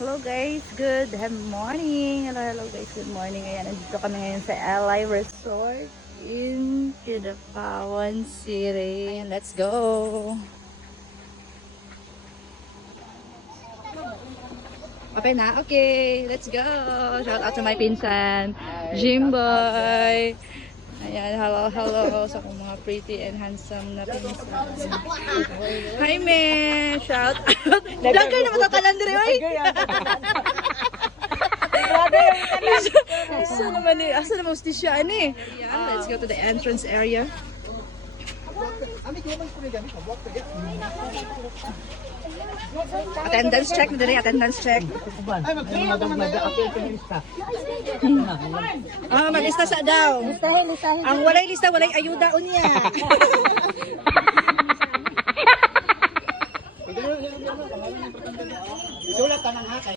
Hello guys, good morning. Hello guys, good morning. Ayan, nandito kami ngayon sa Ally Resort in Kidapawan City. Ayan, let's go. Okay na? Okay, let's go. Shout out to my pinsan, Jimboy. Ayan, hello sa akong mga pretty and handsome na pinsan. Hi, me! Shout out! Dagay na matatalan din, oy! Asa naman eh, asa naman ustisya, ani? Let's go to the entrance area. Attendance check na din, attendance check. Maglista sa daw. Listahin. Ang walay lista, walay ayuda unya. Isulat ka ng hakay.